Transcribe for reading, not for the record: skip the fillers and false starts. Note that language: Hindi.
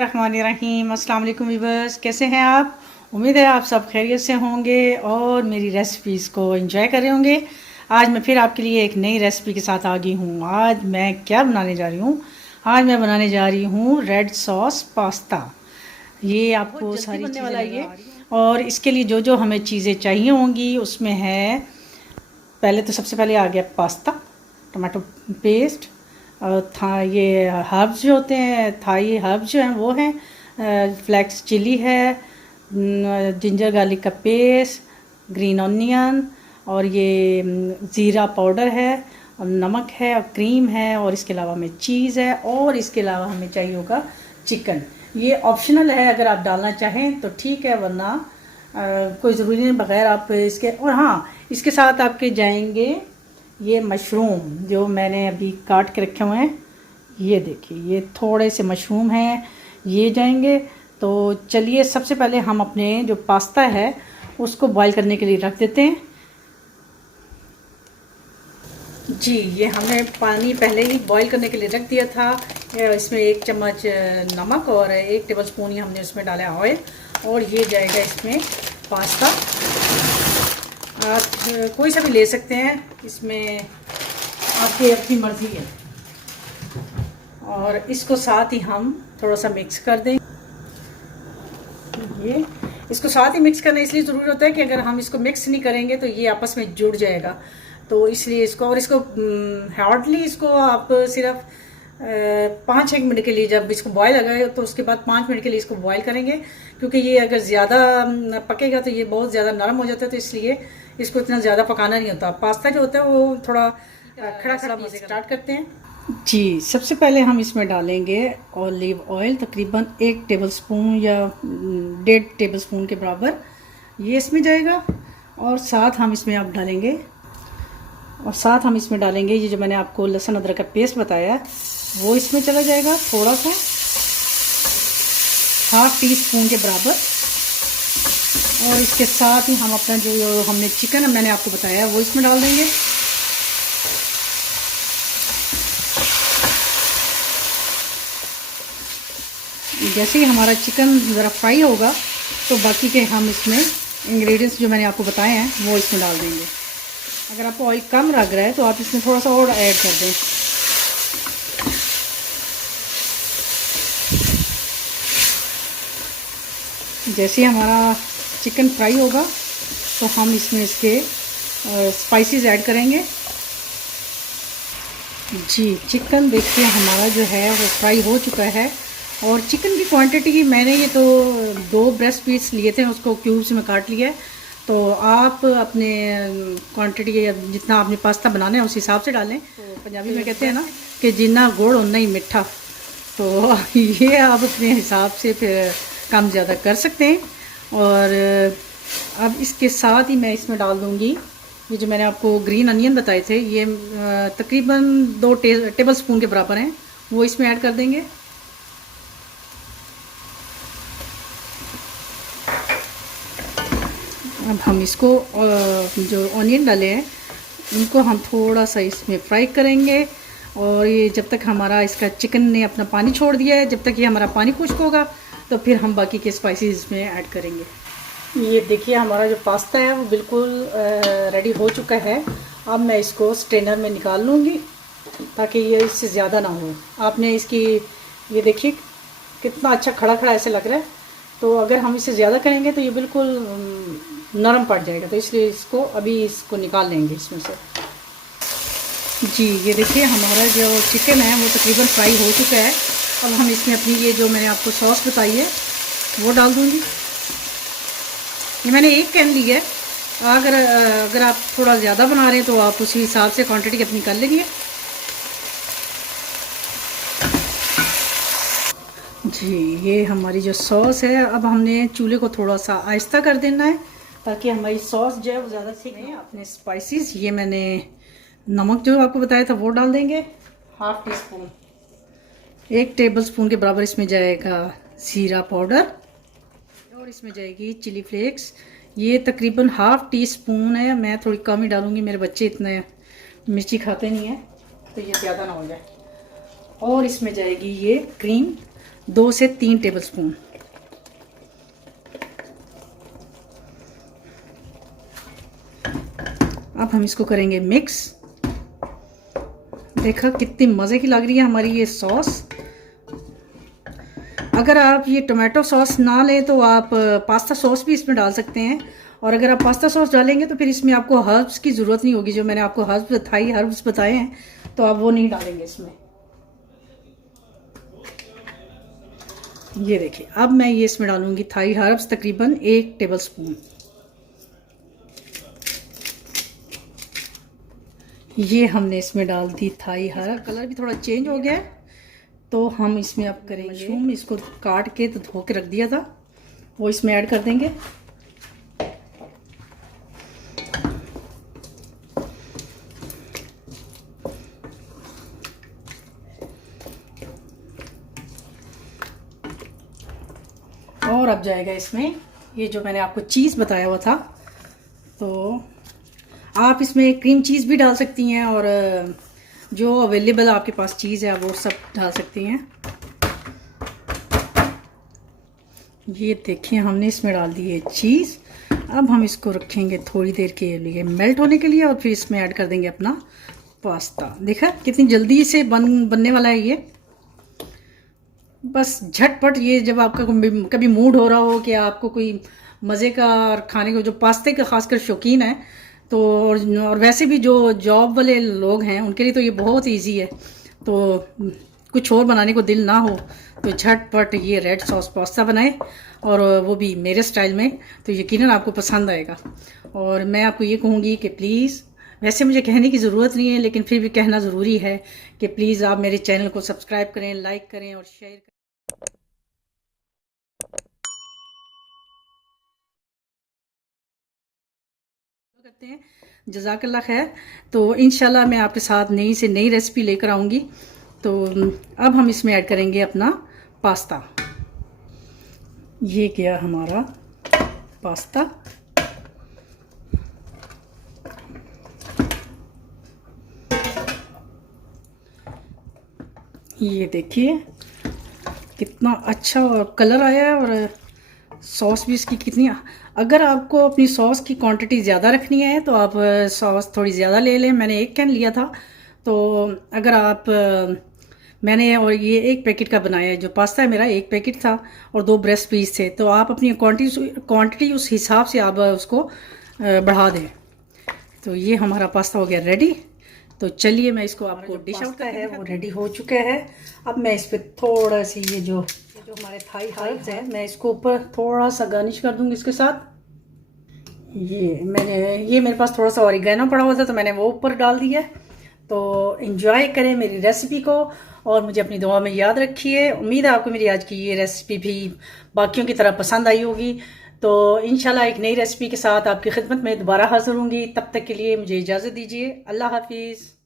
रहमानिर्रहीम। अस्सलाम वालेकुम व्यूअर्स, कैसे हैं आप? उम्मीद है आप सब खैरियत से होंगे और मेरी रेसिपीज़ को एंजॉय कर रहे होंगे। आज मैं फिर आपके लिए एक नई रेसिपी के साथ आ गई हूँ। आज मैं क्या बनाने जा रही हूँ? आज मैं बनाने जा रही हूँ रेड सॉस पास्ता। ये आपको सारी चीज़ें वाला ये और इसके लिए जो जो हमें चीज़ें चाहिए होंगी उसमें है, पहले तो सबसे पहले आ गया पास्ता, टमाटो पेस्ट, था ये हर्ब्स जो होते हैं, थाई हर्ब्स जो हैं वो हैं, फ्लैक्स चिली है, जिंजर गार्लिक का पेस्ट, ग्रीन ऑनियन और ये ज़ीरा पाउडर है और नमक है और क्रीम है और इसके अलावा हमें चीज़ है और इसके अलावा हमें चाहिए होगा चिकन। ये ऑप्शनल है, अगर आप डालना चाहें तो ठीक है, वरना कोई ज़रूरी नहीं बगैर आप इसके। और हाँ, इसके साथ आपके जाएंगे ये मशरूम जो मैंने अभी काट के रखे हुए हैं। ये देखिए, ये थोड़े से मशरूम हैं, ये जाएंगे। तो चलिए सबसे पहले हम अपने जो पास्ता है उसको बॉईल करने के लिए रख देते हैं। जी, ये हमने पानी पहले ही बॉईल करने के लिए रख दिया था। इसमें 1 चम्मच नमक और 1 टेबलस्पून ही हमने इसमें डाला है ऑयल, और ये जाएगा इसमें पास्ता। आप कोई सा भी ले सकते हैं, इसमें आपकी अपनी मर्ज़ी है। और इसको साथ ही हम थोड़ा सा मिक्स कर दें। ये इसको साथ ही मिक्स करना इसलिए ज़रूरी होता है कि अगर हम इसको मिक्स नहीं करेंगे तो ये आपस में जुड़ जाएगा। तो इसलिए इसको, और इसको हार्डली इसको आप सिर्फ 5-1 मिनट के लिए, जब इसको बॉयल आ गए तो उसके बाद 5 मिनट के लिए इसको बॉयल करेंगे, क्योंकि ये अगर ज़्यादा पकेगा तो ये बहुत ज़्यादा नरम हो जाता है। तो इसलिए इसको इतना ज़्यादा पकाना नहीं होता। पास्ता जो होता है वो थोड़ा खड़ा खड़ा स्टार्ट करते हैं। जी, सबसे पहले हम इसमें डालेंगे ऑलिव ऑयल, तकरीबन 1 टेबलस्पून या 1.5 टेबलस्पून के बराबर ये इसमें जाएगा। और साथ हम इसमें ये जो मैंने आपको लहसुन अदरक का पेस्ट बताया है वो इसमें चला जाएगा, थोड़ा सा, 1/2 टीस्पून के बराबर। और इसके साथ ही हम अपना जो हमने चिकन मैंने आपको बताया वो इसमें डाल देंगे। जैसे ही हमारा चिकन ज़रा फ्राई होगा तो बाकी के हम इसमें इंग्रेडिएंट्स जो मैंने आपको बताए हैं वो इसमें डाल देंगे। अगर आपको ऑयल कम लग रहा है तो आप इसमें थोड़ा सा और ऐड कर दें। जैसे ही हमारा चिकन फ्राई होगा तो हम इसमें इसके स्पाइसेस ऐड करेंगे। जी, चिकन देखिए हमारा जो है वो फ्राई हो चुका है। और चिकन की क्वांटिटी की मैंने ये तो 2 ब्रेस्ट पीस लिए थे, उसको क्यूब्स में काट लिया है। तो आप अपने क्वांटिटी के जितना आपने पास्ता बनाना है उस हिसाब से डालें। तो पंजाबी में कहते हैं ना कि जितना गुड़ उतना ही मीठा, तो ये आप अपने हिसाब से फिर कम ज़्यादा कर सकते हैं। और अब इसके साथ ही मैं इसमें डाल दूँगी ये जो मैंने आपको ग्रीन अनियन बताए थे, ये तकरीबन 2 टेबलस्पून के बराबर हैं, वो इसमें ऐड कर देंगे। अब हम इसको जो ऑनियन डाले हैं उनको हम थोड़ा सा इसमें फ्राई करेंगे। और ये जब तक हमारा इसका चिकन ने अपना पानी छोड़ दिया है, जब तक ये हमारा पानी खुश्क होगा तो फिर हम बाकी के स्पाइसेस इसमें ऐड करेंगे। ये देखिए हमारा जो पास्ता है वो बिल्कुल रेडी हो चुका है। अब मैं इसको स्ट्रेनर में निकाल लूँगी ताकि ये इससे ज़्यादा ना हो। आपने इसकी ये देखिए कितना अच्छा खड़ा खड़ा ऐसे लग रहा है। तो अगर हम इसे ज़्यादा करेंगे तो ये बिल्कुल नरम पड़ जाएगा, तो इसलिए इसको निकाल लेंगे इसमें से। जी, ये देखिए हमारा जो चिकन है वो तकरीबन फ्राई हो चुका है। अब हम इसमें अपनी ये जो मैंने आपको सॉस बताई है वो डाल दूँगी। ये मैंने 1 कैन ली है। अगर आप थोड़ा ज़्यादा बना रहे हैं तो आप उसी हिसाब से क्वांटिटी अपनी कर लेंगे। जी, ये हमारी जो सॉस है, अब हमने चूल्हे को थोड़ा सा आहिस्ता कर देना है ताकि हमारी सॉस जो है वो ज़्यादा ठीक नहीं। अपने स्पाइसेस, ये मैंने नमक जो आपको बताया था वो डाल देंगे, 1/2 टीस्पून। 1 टेबलस्पून के बराबर इसमें जाएगा ज़ीरा पाउडर और इसमें जाएगी चिली फ्लेक्स। ये तकरीबन 1/2 टीस्पून है, मैं थोड़ी कम ही डालूँगी, मेरे बच्चे इतने मिर्ची खाते नहीं हैं तो ये ज़्यादा ना हो जाए। और इसमें जाएगी ये क्रीम 2 से 3 टेबलस्पून। अब हम इसको करेंगे मिक्स। देखा कितनी मज़े की लग रही है हमारी ये सॉस। अगर आप ये टोमेटो सॉस ना लें तो आप पास्ता सॉस भी इसमें डाल सकते हैं, और अगर आप पास्ता सॉस डालेंगे तो फिर इसमें आपको हर्ब्स की ज़रूरत नहीं होगी। जो मैंने आपको हर्ब्स थाई हर्ब्स बताए हैं तो आप वो नहीं डालेंगे इसमें। ये देखिए, अब मैं ये इसमें डालूंगी थाई हर्ब्स, तकरीबन 1 टेबलस्पून। ये हमने इसमें डाल दी थाई हर्ब। कलर भी थोड़ा चेंज हो गया है, तो हम इसमें अब करेंगे मशरूम। इसको काट के तो धो के रख दिया था, वो इसमें ऐड कर देंगे। और अब जाएगा इसमें ये जो मैंने आपको चीज़ बताया हुआ था, तो आप इसमें क्रीम चीज़ भी डाल सकती हैं, और जो अवेलेबल आपके पास चीज़ है वो सब डाल सकती हैं। ये देखिए, हमने इसमें डाल दी है चीज़। अब हम इसको रखेंगे थोड़ी देर के लिए मेल्ट होने के लिए, और फिर इसमें ऐड कर देंगे अपना पास्ता। देखा कितनी जल्दी से बनने वाला है ये। बस झटपट, ये जब आपका कभी मूड हो रहा हो कि आपको कोई मज़े का और खाने को, जो पास्ते का खासकर शौकीन है तो, और वैसे भी जो जॉब वाले लोग हैं उनके लिए तो ये बहुत इजी है। तो कुछ और बनाने को दिल ना हो तो झटपट ये रेड सॉस पास्ता बनाए, और वो भी मेरे स्टाइल में, तो यकीनन आपको पसंद आएगा। और मैं आपको ये कहूँगी कि प्लीज़, वैसे मुझे कहने की ज़रूरत नहीं है लेकिन फिर भी कहना ज़रूरी है कि प्लीज़ आप मेरे चैनल को सब्सक्राइब करें, लाइक करें और शेयर करें करते हैं। जज़ाकल्लाह खैर। तो इंशाल्लाह मैं आपके साथ नई से नई रेसिपी लेकर आऊँगी। तो अब हम इसमें ऐड करेंगे अपना पास्ता। ये क्या हमारा पास्ता। ये देखिए कितना अच्छा कलर आया है, और सॉस भी इसकी कितनी। अगर आपको अपनी सॉस की क्वांटिटी ज़्यादा रखनी है तो आप सॉस थोड़ी ज़्यादा ले लें। मैंने 1 कैन लिया था, तो अगर आप मैंने और ये 1 पैकेट का बनाया है। जो पास्ता है मेरा 1 पैकेट था और 2 ब्रेस्ट पीस थे, तो आप अपनी क्वांटिटी उस हिसाब से आप उसको बढ़ा दें। तो ये हमारा पास्ता हो गया रेडी। तो चलिए मैं इसको आपको डिश आउट है वो रेडी हो चुका है। अब मैं इस पर थोड़ा सी ये जो हमारे थाई हर्ब्स हैं, मैं इसको ऊपर थोड़ा सा गार्निश कर दूंगी इसके साथ। ये मेरे पास थोड़ा सा ऑरिगेनो पड़ा हुआ था तो मैंने वो ऊपर डाल दिया। तो एंजॉय करें मेरी रेसिपी को, और मुझे अपनी दुआ में याद रखिए। उम्मीद है आपको मेरी आज की ये रेसिपी भी बाकियों की तरह पसंद आई होगी। तो इंशाल्लाह एक नई रेसिपी के साथ आपकी खिदमत में दोबारा हाजिर होंगी। तब तक के लिए मुझे इजाज़त दीजिए। अल्लाह हाफिज़।